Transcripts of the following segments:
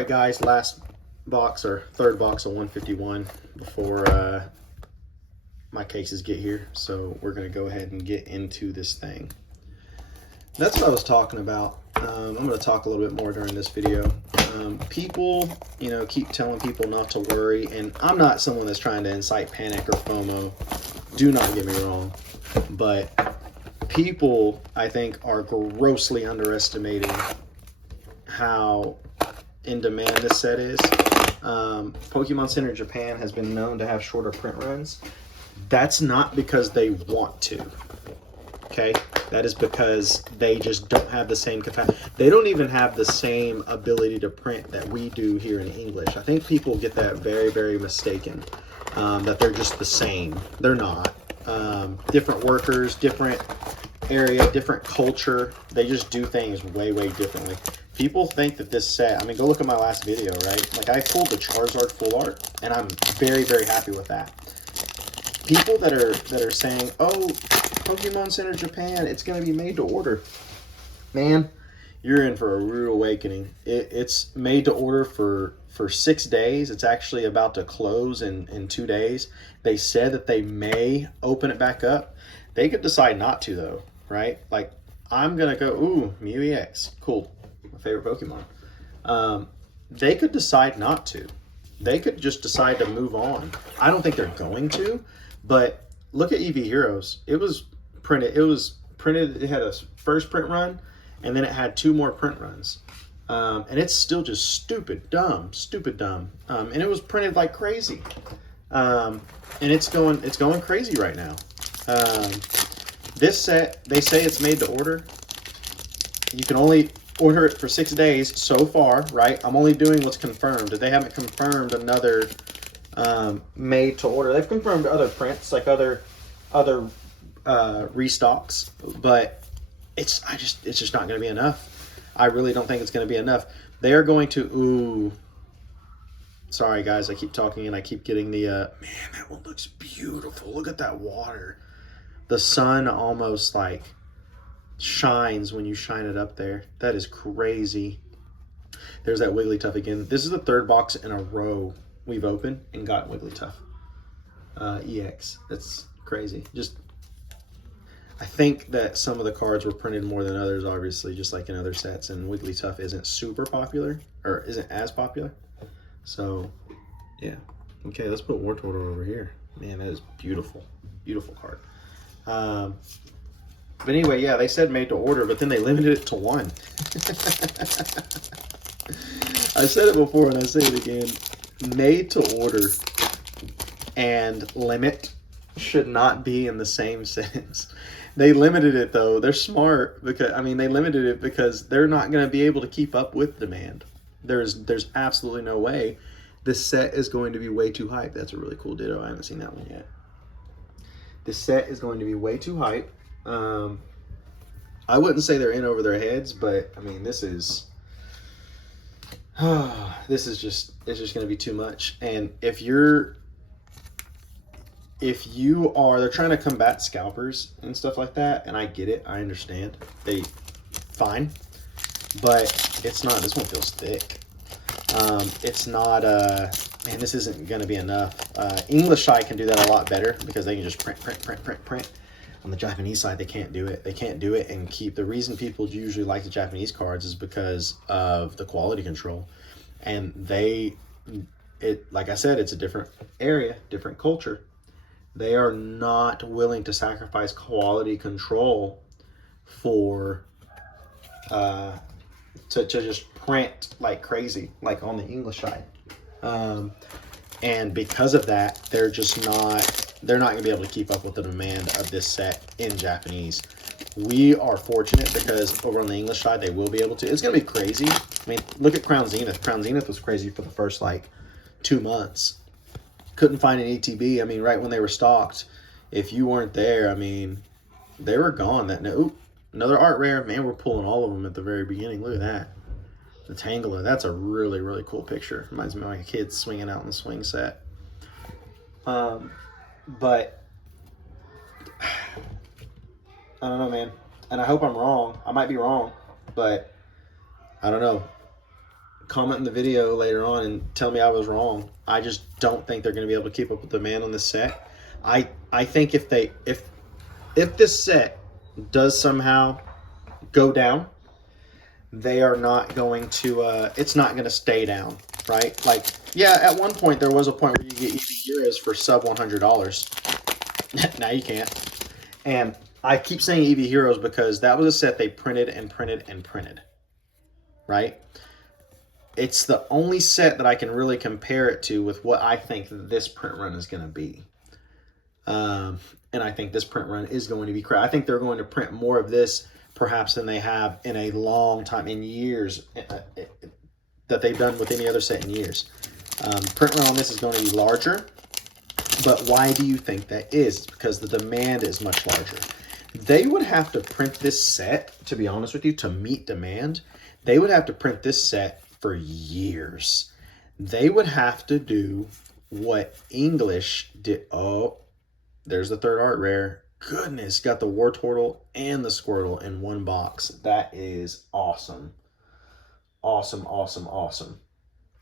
Alright guys, last box or third box of 151 before my cases get here. So we're going to go ahead and get into this thing. That's what I was talking about. I'm going to talk a little bit more during this video. People, keep telling people not to worry. And I'm not someone that's trying to incite panic or FOMO. Do not get me wrong. But people, I think, are grossly underestimating how in demand this set is. Pokemon Center Japan has been known to have shorter print runs. That's not because they want to. Okay, that is because they just don't have the same capacity. They don't even have the same ability to print that we do here in English. I think people get that very, very mistaken, that they're just the same. They're not. Different workers, different area, different culture. They just do things way, way differently. People think that this set, I mean, go look at my last video, right? Like, I pulled the Charizard full art, and I'm very, very happy with that. People that are saying, oh, Pokemon Center Japan, it's going to be made to order. Man, you're in for a rude awakening. It's made to order for 6 days. It's actually about to close in 2 days. They said that they may open it back up. They could decide not to, though, right? Like, I'm going to go, ooh, Mew EX, cool. My favorite Pokemon. They could decide not to. They could just decide to move on. I don't think they're going to, but look at EV Heroes. It was printed. It had a first print run, and then it had 2 more print runs. And it's still just stupid dumb. And it was printed like crazy. And it's going crazy right now. This set, they say it's made to order. You can only order it for 6 days so far, right? I'm only doing what's confirmed. They haven't confirmed another made to order. They've confirmed other prints, like other restocks, but it's just not going to be enough. I really don't think it's going to be enough. They are going to, ooh, sorry guys, I keep talking and I keep getting the, man, that one looks beautiful. Look at that water. The sun almost like shines when you shine it up there. That is crazy. There's that Wigglytuff again. This is the 3rd box in a row we've opened and got Wigglytuff EX. That's crazy. Just, I think that some of the cards were printed more than others, obviously, just like in other sets, and Wigglytuff isn't super popular, or isn't as popular. So, yeah. Okay, let's put Wartortle over here. Man, that is beautiful. Beautiful card. But anyway, yeah, they said made to order, but then they limited it to 1. I said it before and I say it again. Made to order and limit should not be in the same sentence. They limited it though. They're smart because, I mean, they limited it because they're not going to be able to keep up with demand. There's absolutely no way. This set is going to be way too hype. That's a really cool Ditto. I haven't seen that one yet. This set is going to be way too hype. I wouldn't say they're in over their heads, but I mean, this is just, it's just going to be too much. And if you are, they're trying to combat scalpers and stuff like that, and I get it, I understand. Fine, but it's not, this one feels thick. It's not, man, this isn't going to be enough. English side can do that a lot better because they can just print. On the Japanese side, they can't do it. They can't do it and keep, the reason people usually like the Japanese cards is because of the quality control. And like I said, it's a different area, different culture. They are not willing to sacrifice quality control for, to just print like crazy, like on the English side. And because of that, they're not going to be able to keep up with the demand of this set in Japanese. We are fortunate because over on the English side, they will be able to. It's going to be crazy. I mean, look at Crown Zenith. Crown Zenith was crazy for the first, 2 months. Couldn't find an ETB. I mean, right when they were stocked, if you weren't there, I mean, they were gone. Ooh, another art rare. Man, we're pulling all of them at the very beginning. Look at that. The Tangela. That's a really, really cool picture. Reminds me of my kids swinging out in the swing set. But I don't know, man. And I hope I'm wrong. I might be wrong, but I don't know. comment in the video later on and tell me I was wrong. I just don't think they're going to be able to keep up with demand on this set. I think if this set does somehow go down, they are not going to, it's not going to stay down, right? Like, yeah, at one point, there was a point where you get EV Heroes for sub $100. Now you can't. And I keep saying EV Heroes because that was a set they printed and printed and printed, right? It's the only set that I can really compare it to with what I think this print run is going to be. And I think this print run is going to be crap. I think they're going to print more of this perhaps than they have in a long time, in years, that they've done with any other set in years. Print run on this is going to be larger, but why do you think that is? It's because the demand is much larger. They would have to print this set, to be honest with you, to meet demand. They would have to print this set for years. They would have to do what English did. Oh, there's the third art rare. Goodness, got the Wartortle and the Squirtle in one box. That is awesome. Awesome, awesome, awesome.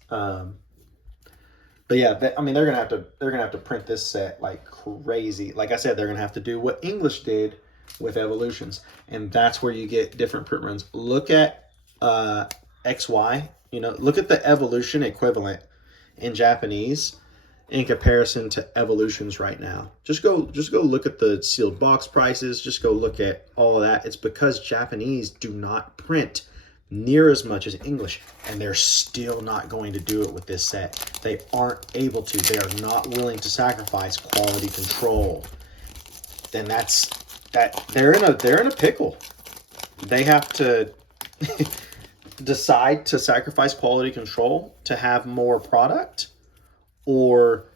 But yeah, I mean, they're gonna have to print this set like crazy. Like I said, they're gonna have to do what English did with Evolutions, and that's where you get different print runs. Look at XY. You know, look at the Evolution equivalent in Japanese in comparison to Evolutions right now. Just go look at the sealed box prices. Just go look at all of that. It's because Japanese do not print near as much as English, and they're still not going to do it with this set. They aren't able to. They are not willing to sacrifice quality control. And that's that. They're in a pickle. They have to decide to sacrifice quality control to have more product, or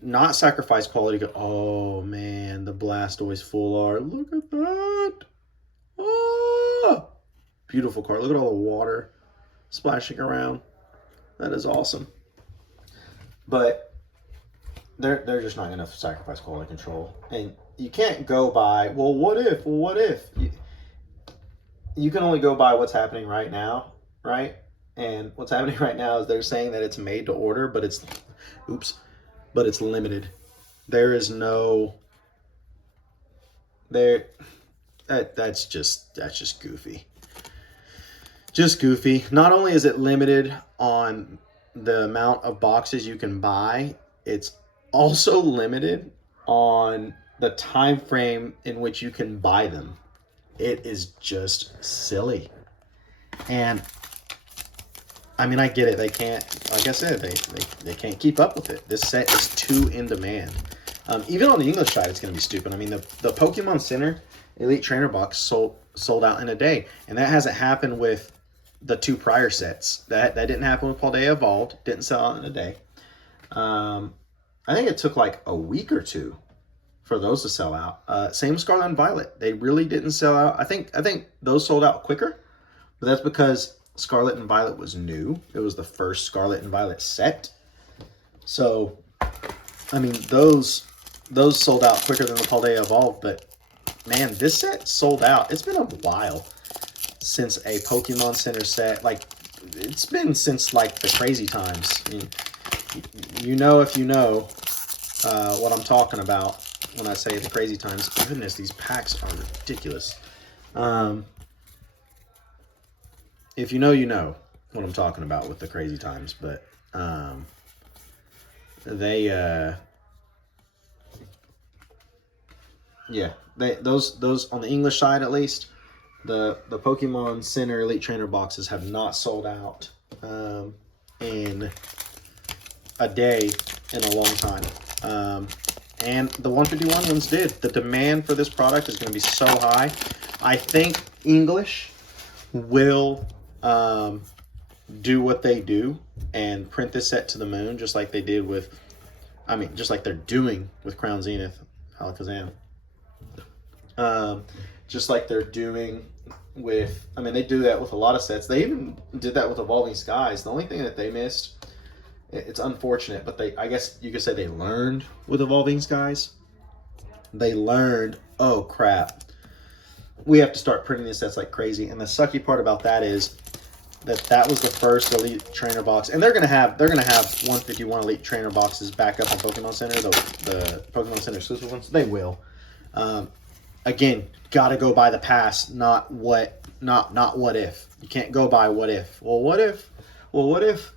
not sacrifice quality. Oh man, the Blastoise full art. Look at that. Oh, beautiful card. Look at all the water splashing around. That is awesome. But they're just not going to sacrifice quality control. And you can't go by, well, what if? Well, what if? You can only go by what's happening right now, right? And what's happening right now is they're saying that it's made to order, but it's, but it's limited. There is no, that's just goofy. Just goofy. Not only is it limited on the amount of boxes you can buy, it's also limited on the time frame in which you can buy them. It is just silly. And I mean, I get it. They can't, like I said, they can't keep up with it. This set is too in demand. Even on the English side, it's going to be stupid. I mean, the Pokemon Center Elite Trainer box sold out in a day, and that hasn't happened with the two prior sets. That didn't happen with Paldea Evolved. Didn't sell out in a day. I think it took like a week or two for those to sell out. Same Scarlet and Violet. They really didn't sell out. I think those sold out quicker, but that's because Scarlet and Violet was new. It was the first Scarlet and Violet set. So, I mean, those sold out quicker than the Paldea Evolved, but man, this set sold out. It's been a while since a Pokemon Center set, like, it's been since like the crazy times. I mean, you know, if you know what I'm talking about when I say the crazy times. Goodness, these packs are ridiculous. If you know what I'm talking about with the crazy times. But those on the English side, at least, the Pokemon Center Elite Trainer boxes have not sold out in a day in a long time. And the 151 ones did. The demand for this product is going to be so high. I think English will do what they do and print this set to the moon, just like they did with, just like they're doing with Crown Zenith, Alakazam. Just like they're doing with, they do that with a lot of sets. They even did that with Evolving Skies. The only thing that they missed, it's unfortunate, but I guess you could say they learned with Evolving Skies. They learned, oh crap, we have to start printing these sets like crazy. And the sucky part about that is that was the first Elite Trainer box, and they're gonna have 151 Elite Trainer boxes back up on Pokemon Center, the Pokemon Center exclusive ones. They will. Again, gotta go by the past, not what if. You can't go by what if. Well, what if? Well, what if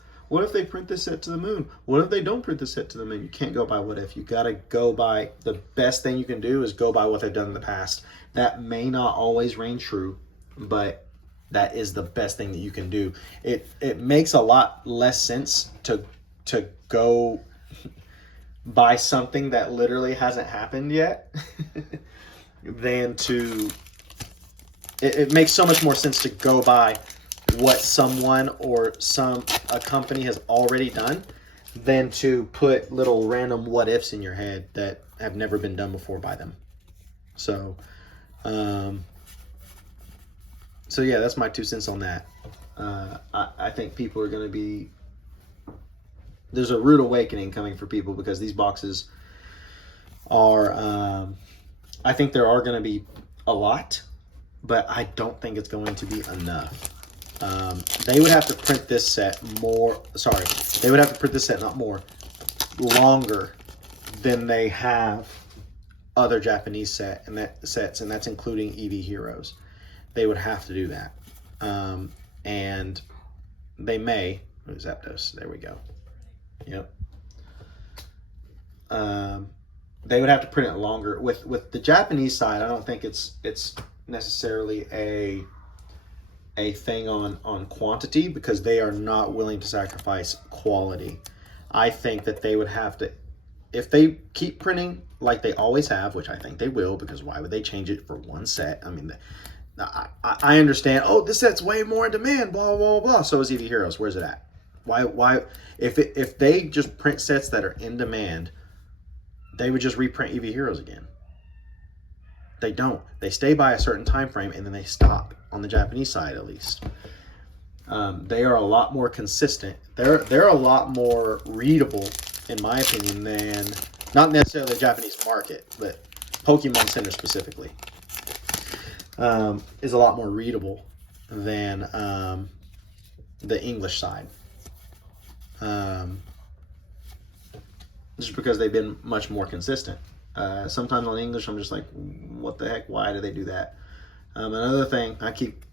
they print this set to the moon? What if they don't print this set to the moon? You can't go by what if. You gotta go by the best thing you can do is go by what they've done in the past. That may not always reign true, but that is the best thing that you can do. It makes a lot less sense to go by something that literally hasn't happened yet than to it makes so much more sense to go by what someone or a company has already done than to put little random what ifs in your head that have never been done before by them. So so yeah, that's my 2 cents on that. I think people are going to be... There's a rude awakening coming for people because these boxes are... I think there are going to be a lot, but I don't think it's going to be enough. They would have to print this set more... Sorry, they would have to print this set, not more, longer than they have other Japanese sets, and that's including EV Heroes. They would have to do that. And they may... Zapdos, there we go. Yep. They would have to print it longer. With the Japanese side, I don't think it's necessarily a thing on quantity because they are not willing to sacrifice quality. I think that they would have to... If they keep printing like they always have, which I think they will, because why would they change it for one set? I mean... I understand. Oh, this set's way more in demand. Blah blah blah. So is EV Heroes. Where's it at? Why? If they just print sets that are in demand, they would just reprint EV Heroes again. They don't. They stay by a certain time frame and then they stop. On the Japanese side, at least, they are a lot more consistent. They're a lot more readable, in my opinion, than not necessarily the Japanese market, but Pokemon Center specifically. Is a lot more readable than the English side. Just because they've been much more consistent. Sometimes on English, I'm just like, what the heck? Why do they do that? Another thing, I keep,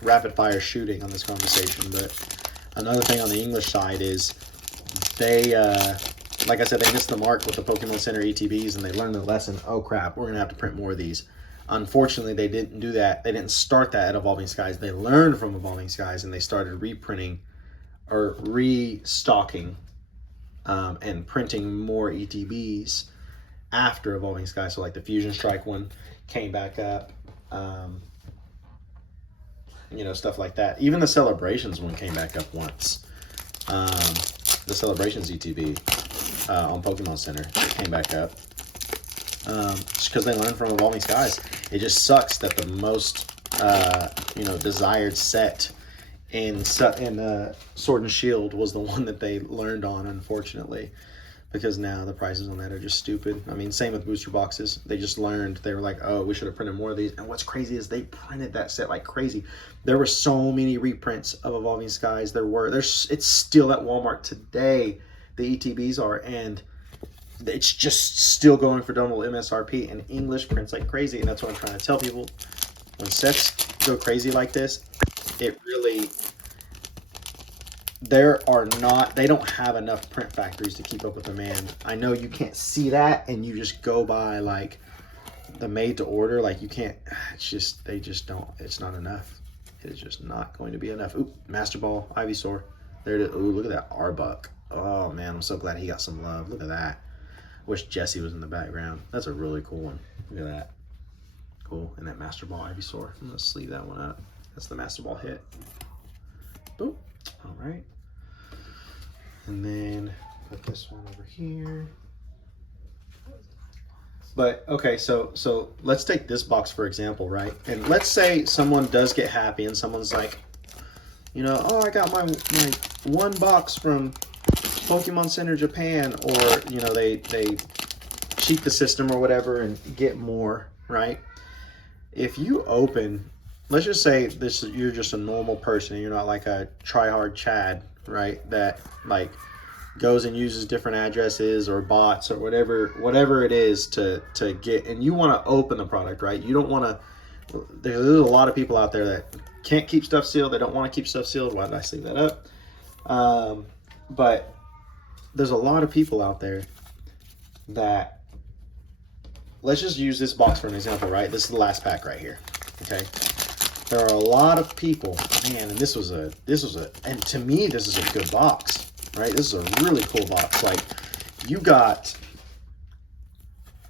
rapid fire shooting on this conversation, but another thing on the English side is they... like I said, they missed the mark with the Pokemon Center ETBs, and they learned the lesson. Oh crap, we're going to have to print more of these. Unfortunately, they didn't do that. They didn't start that at Evolving Skies. They learned from Evolving Skies, and they started reprinting or restocking and printing more ETBs after Evolving Skies. So like the Fusion Strike one came back up. Stuff like that. Even the Celebrations one came back up once. The Celebrations ETB. On Pokemon Center, it came back up just because they learned from Evolving Skies. It just sucks that the most desired set in Sword and Shield was the one that they learned on, unfortunately, because now the prices on that are just stupid. I mean, same with booster boxes. They just learned. They were like, oh, we should have printed more of these. And what's crazy is they printed that set like crazy. There were so many reprints of Evolving Skies. It's still at Walmart today. The ETBs are, and it's just still going for double MSRP, and English prints like crazy. And that's what I'm trying to tell people. When sets go crazy like this, it really... They don't have enough print factories to keep up with demand. I know you can't see that, and you just go by like the made to order. Like you can't, they just don't, it's not enough. It's just not going to be enough. Oop, Master Ball, Ivysaur. There it is. Ooh, look at that Arbok. Oh man, I'm so glad he got some love. Look at that. Wish Jesse was in the background. That's a really cool one. Look at that. Cool. And that Master Ball Ivysaur. I'm gonna sleeve that one up. That's the Master Ball hit. Boom. All right. And then put this one over here. But okay, so let's take this box for example, right? And let's say someone does get happy and someone's like, oh, I got my one box from Pokemon Center Japan, or they cheat the system or whatever and get more, right? If you open let's just say you're just a normal person and you're not like a try-hard Chad, right? That like goes and uses different addresses or bots or whatever it is to get, and you want to open the product, right? You don't want to. There's a lot of people out there that can't keep stuff sealed. They don't want to keep stuff sealed. Why did I sleeve that up? But there's a lot of people out there that, let's just use this box for an example, right? This is the last pack right here. Okay. There are a lot of people, man, and this was a, and to me, this is a good box, right? This is a really cool box. Like, you got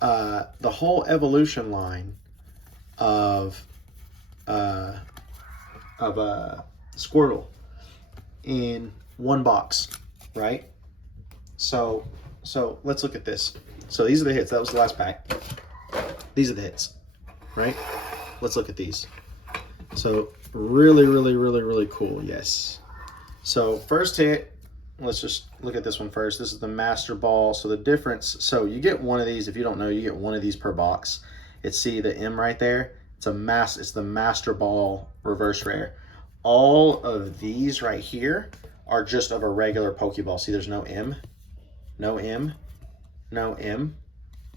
the whole evolution line of Squirtle in one box, right? So let's look at this. So these are the hits. That was the last pack. These are the hits, right? Let's look at these. So really cool. Yes. So first hit, let's just look at this one first. This is the Master Ball. So the difference, so you get one of these. If you don't know, you get one of these per box. It's, see the M right there? It's the Master Ball reverse rare. All of these right here are just of a regular Pokeball. See, there's no M, no M, no M,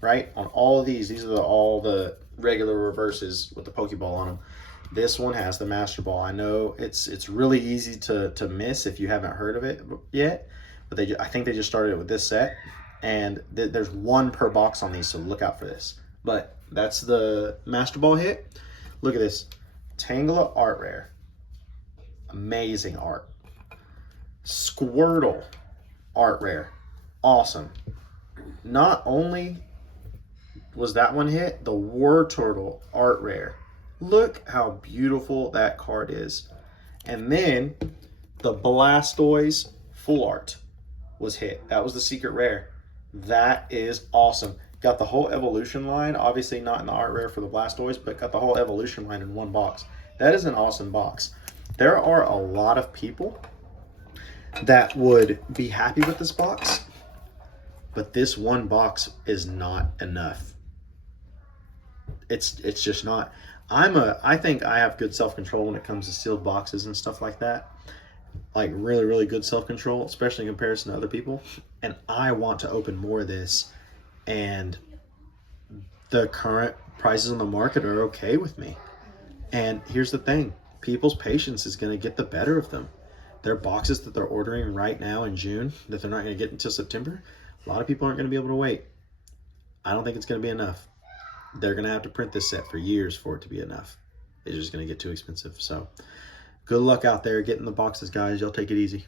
right? On all of these are all the regular reverses with the Pokeball on them. This one has the Master Ball. I know it's really easy to miss if you haven't heard of it yet, but I think they just started it with this set, and there's one per box on these, so look out for this. But that's the Master Ball hit. Look at this. Tangela art rare. Amazing art. Squirtle art rare. Awesome. Not only was that one hit, the War Turtle art rare. Look how beautiful that card is. And then the Blastoise full art was hit. That was the secret rare. That is awesome. Got the whole evolution line, obviously not in the art rare for the Blastoise, but got the whole evolution line in one box. That is an awesome box. There are a lot of people that would be happy with this box, but this one box is not enough. It's just not. I think I have good self-control when it comes to sealed boxes and stuff like that. Like really good self-control, especially in comparison to other people. And I want to open more of this, and the current prices on the market are okay with me. And here's the thing, people's patience is going to get the better of them. Their boxes that they're ordering right now in June that they're not going to get until September, a lot of people aren't going to be able to wait. I don't think it's going to be enough. They're going to have to print this set for years for it to be enough. It's just going to get too expensive. So good luck out there getting the boxes, guys. Y'all take it easy.